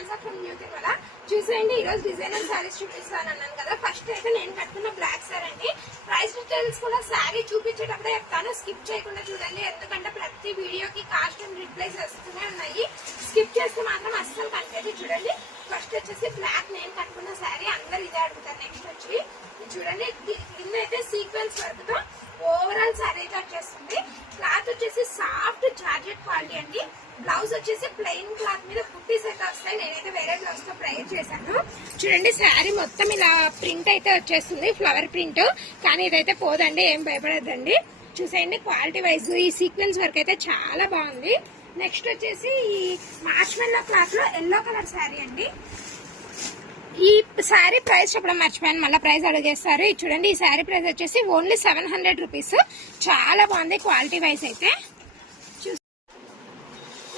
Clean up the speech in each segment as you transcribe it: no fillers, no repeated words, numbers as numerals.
Jhansi from new Tirumala. చూసేయండి, ఈ రోజు డిజైనర్ శారీస్ చూపిస్తాను అన్నాను కదా. ఫస్ట్ అయితే నేను కట్టుకున్న బ్లాక్ శారీ అండి. ప్రైస్ డీటెయిల్స్ కూడా శారీ చూపించేటప్పుడే చెప్తాను, స్కిప్ చేయకుండా చూడండి. ఎందుకంటే ప్రతి వీడియోకి కాస్ట్ అండ్ రిప్లైస్ వస్తూనే ఉన్నాయి. స్కిప్ చేస్తే మాత్రం అస్సలు కనిపించదు. చూడండి, ఫస్ట్ వచ్చేసి బ్లాక్ నేను కట్టుకున్న శారీ. అందరు ఇదే అడుగుతారు. నెక్స్ట్ వచ్చి చూడండి, కింద అయితే సీక్వెన్స్ వర్క్ తో ఓవరాల్ శారీ అయితే వచ్చేస్తుంది. క్లాత్ వచ్చేసి సాఫ్ట్ జార్జెట్ క్వాలిటీ అండి. బ్లౌజ్ వచ్చేసి ప్లెయిన్ క్లాత్ మీద బుట్టీస్ అయితే వస్తాయి. నేనైతే వేరే బ్లౌజ్ తో ట్రై చేశాను. చూడండి, శారీ మొత్తం ఇలా ప్రింట్ అయితే వచ్చేస్తుంది, ఫ్లవర్ ప్రింట్. కానీ ఇదైతే పోదండి, ఏం భయపడద్దండి. చూసేయండి, క్వాలిటీ వైజ్ ఈ సీక్వెన్స్ వర్క్ అయితే చాలా బాగుంది. నెక్స్ట్ వచ్చేసి ఈ మార్ష్మెల్లో క్లాత్ లో ఎల్లో కలర్ శారీ అండి. ఈ శారీ ప్రైస్ చెప్పడం మర్చిపోయాను, మళ్ళీ ప్రైస్ అడిగేస్తారు. చూడండి, ఈ శారీ ప్రైస్ వచ్చేసి ఓన్లీ 700 రూపీస్. చాలా బాగుంది క్వాలిటీ వైజ్ అయితే.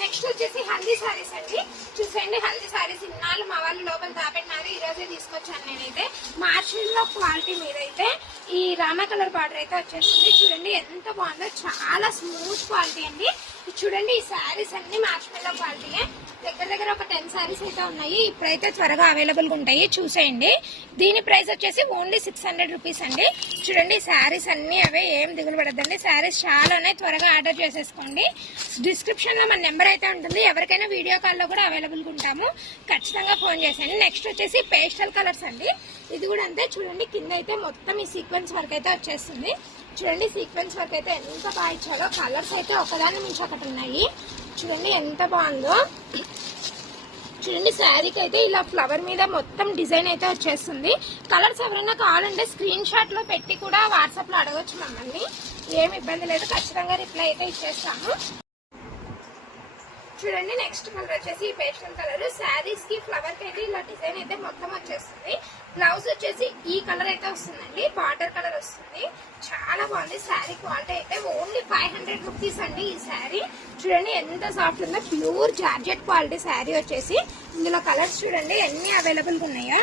నెక్స్ట్ వచ్చేసి హల్దీ శారీస్ అండి. చూసేయండి, హల్దీ శారీస్ ఇన్నాళ్ళు మా వాళ్ళు లోపల దాపెట్టినారు, ఈ రోజే తీసుకొచ్చాను నేనైతే. మార్షల్లో క్వాలిటీ మీద అయితే ఈ రామా కలర్ బార్డర్ అయితే వచ్చేస్తుంది. చూడండి ఎంత బాగుందో, చాలా స్మూత్ క్వాలిటీ అండి. చూడండి, ఈ శారీస్ అన్ని మార్ష్మెల్లో క్వాలిటీయే. దగ్గర దగ్గర ఒక 10 శారీస్ అయితే ఉన్నాయి. ఇప్పుడైతే త్వరగా అవైలబుల్ గా ఉంటాయి, చూసేయండి. దీని ప్రైస్ వచ్చేసి ఓన్లీ 600 రూపీస్ అండి. చూడండి, శారీస్ అన్ని అవే, ఏం దిగులు పడద్దండి. శారీస్ చాలా ఉన్నాయి, త్వరగా ఆర్డర్ చేసేసుకోండి. డిస్క్రిప్షన్ లో మన నెంబర్ అయితే ఉంటుంది. ఎవరికైనా వీడియో కాల్ లో కూడా అవైలబుల్ గా ఉంటాము, ఖచ్చితంగా ఫోన్ చేసేయండి. నెక్స్ట్ వచ్చేసి పేస్టల్ కలర్స్ అండి. ఇది కూడా అంతే. చూడండి, కింద అయితే మొత్తం ఈ సీక్వెన్స్ వర్క్ అయితే వచ్చేస్తుంది. చూడండి, సీక్వెన్స్ వర్క్ అయితే ఎంత బాగా ఇచ్చారో. కలర్స్ అయితే ఒకదాని మించి ఒకటి ఉన్నాయి. చూడండి ఎంత బాగుందో. చూడండి, శారీకి అయితే ఇలా ఫ్లవర్ మీద మొత్తం డిజైన్ అయితే వచ్చేస్తుంది. కలర్స్ ఎవరైనా కావాలంటే స్క్రీన్ షాట్ లో పెట్టి కూడా వాట్సాప్ లో అడగచ్చు మమ్మల్ని, ఏమి ఇబ్బంది లేదు. ఖచ్చితంగా రిప్లై అయితే ఇచ్చేస్తాము. చూడండి, నెక్స్ట్ కలర్ వచ్చేసి పేస్టల్ కలర్. శారీస్ కి ఫ్లవర్ కి అయితే ఇలా డిజైన్ అయితే మొత్తం వచ్చేస్తుంది. బ్లౌజ్ వచ్చేసి ఈ కలర్ అయితే వస్తుందండి, బార్డర్ కలర్ వస్తుంది. చాలా బాగుంది శారీ. క్వాలిటీ అయితే ఓన్లీ 500 రూపీస్ అండి ఈ శారీ. చూడండి ఎంత సాఫ్ట్ ఉందో, ప్యూర్ జార్జెట్ క్వాలిటీ శారీ వచ్చేసి. ఇందులో కలర్స్ చూడండి ఎన్ని అవైలబుల్ గా ఉన్నాయో.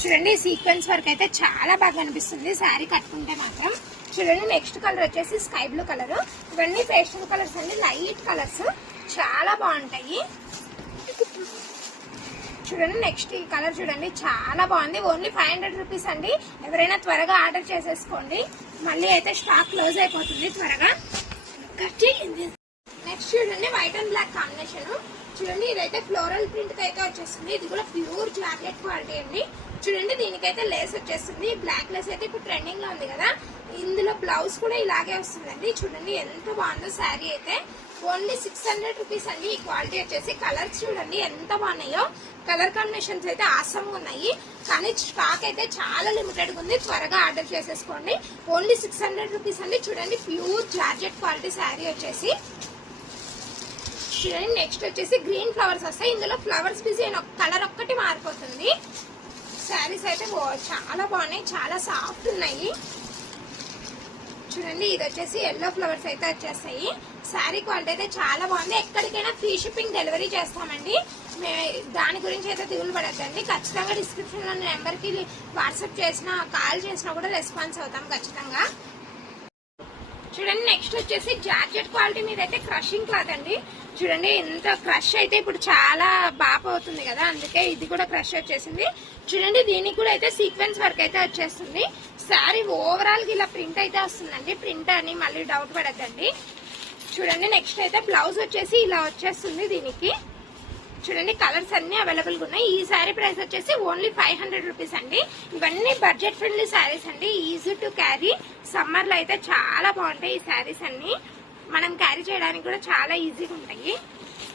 చూడండి, సీక్వెన్స్ వర్క్ అయితే చాలా బాగా అనిపిస్తుంది శారీ కట్టుకుంటే మాత్రం. చూడండి, నెక్స్ట్ కలర్ వచ్చేసి స్కై బ్లూ కలర్. ఇవన్నీ పేస్టల్ కలర్స్ అండి, లైట్ కలర్స్, చాలా బాగుంటాయి. చూడండి, నెక్స్ట్ ఈ కలర్ చూడండి, చాలా బాగుంది. ఓన్లీ 500 రూపీస్ అండి. ఎవరైనా త్వరగా ఆర్డర్ చేసేసుకోండి, మళ్ళీ అయితే స్టాక్ క్లోజ్ అయిపోతుంది త్వరగా. నెక్స్ట్ చూడండి, వైట్ అండ్ బ్లాక్ కాంబినేషన్. చూడండి, ఇదైతే ఫ్లోరల్ ప్రింట్ అయితే వచ్చేస్తుంది. ఇది కూడా ప్యూర్ జార్జెట్ క్వాలిటీ అండి. చూడండి, దీనికైతే లేస్ వచ్చేస్తుంది. బ్లాక్ లేస్ అయితే ఇప్పుడు ట్రెండింగ్ లో ఉంది కదా. ఇందులో బ్లౌజ్ కూడా ఇలాగే వస్తుందండి. చూడండి ఎంత బాగుందో శారీ అయితే. ఓన్లీ 600 రూపీస్ అండి. ఈ క్వాలిటీ వచ్చేసి. కలర్స్ చూడండి ఎంత బాగున్నాయో. కలర్ కాంబినేషన్స్ అయితే ఆసంగా ఉన్నాయి, కానీ స్టాక్ అయితే చాలా లిమిటెడ్ ఉంది. త్వరగా ఆర్డర్ చేసేసుకోండి. ఓన్లీ 600 రూపీస్ అండి. చూడండి, ప్యూర్ జార్జెట్ క్వాలిటీ శారీ వచ్చేసి. చూడండి, నెక్స్ట్ వచ్చేసి గ్రీన్ ఫ్లవర్స్ వస్తాయి. ఇందులో ఫ్లవర్స్ డిజైన్ కలర్ ఒక్కటి మారిపోతుంది. శారీస్ అయితే చాలా బాగున్నాయి, చాలా సాఫ్ట్ ఉన్నాయి. చూడండి, ఇది వచ్చేసి ఎల్లో ఫ్లవర్స్ అయితే వచ్చేస్తాయి. శారీ క్వాలిటీ అయితే చాలా బాగుంది. ఎక్కడికైనా ఫ్రీ షిప్పింగ్ డెలివరీ చేస్తామండి. దాని గురించి అయితే దిగులు పడద్దండి. ఖచ్చితంగా డిస్క్రిప్షన్ లో నెంబర్ కి వాట్సాప్ చేసినా కాల్ చేసినా కూడా రెస్పాన్స్ అవుతాం ఖచ్చితంగా. చూడండి, నెక్స్ట్ వచ్చేసి జార్జెట్ క్వాలిటీ మీద అయితే క్రషింగ్ క్లాత్ అండి. చూడండి, ఇంత క్రష్ అయితే ఇప్పుడు చాలా బాగా అవుతుంది కదా, అందుకే ఇది కూడా క్రష్ వచ్చేసింది. చూడండి, దీనికి కూడా అయితే సీక్వెన్స్ వర్క్ అయితే వచ్చేస్తుంది. శారీ ఓవరాల్ గా ఇలా ప్రింట్ అయితే వస్తుందండి. ప్రింట్ అని మళ్ళీ డౌట్ పడద్దండి. చూడండి, నెక్స్ట్ అయితే బ్లౌజ్ వచ్చేసి ఇలా వచ్చేస్తుంది దీనికి. చూడండి, కలర్స్ అన్ని అవైలబుల్ గా ఉన్నాయి. ఈ శారీ ప్రైస్ వచ్చేసి ఓన్లీ 500 రూపీస్ అండి. ఇవన్నీ బడ్జెట్ ఫ్రెండ్లీ శారీస్ అండి, ఈజీ టు క్యారీ. సమ్మర్ లో అయితే చాలా బాగుంటాయి ఈ శారీస్ అన్ని. మనం క్యారీ చేయడానికి కూడా చాలా ఈజీగా ఉంటాయి.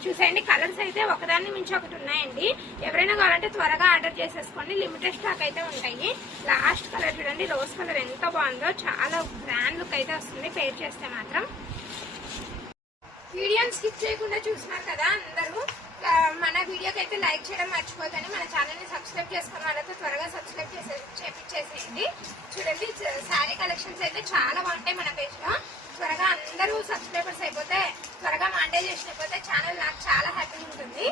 చూసేయండి, కలర్స్ అయితే ఒకదాన్ని మించి ఒకటి ఉన్నాయండి. ఎవరైనా కావాలంటే త్వరగా ఆర్డర్ చేసేసుకోండి, లిమిటెడ్ స్టాక్ అయితే ఉంటాయి. లాస్ట్ కలర్ చూడండి, రోజ్ కలర్ ఎంత బాగుందో, చాలా గ్రాండ్ లుక్ అయితే వస్తుంది పేర్ చేస్తే మాత్రం. వీడియోని స్కిప్ చేయకుండా చూస్తున్నారు కదా అందరూ. మన వీడియోకి అయితే లైక్ చేయడం మర్చిపోతాను. మన ఛానల్ ని సబ్స్క్రైబ్ చేసుకున్న వాళ్ళతో త్వరగా సబ్స్క్రైబ్ చేసేయండి. చూడండి, శారీ కలెక్షన్స్ అయితే చాలా బాగుంటాయి మన పేజ్ లో. త్వరగా అందరూ సబ్స్క్రైబర్స్ అయిపోతే, త్వరగా మాండేజేషన్ అయిపోతే ఛానల్ నాకు చాలా హ్యాపీగా ఉంటుంది.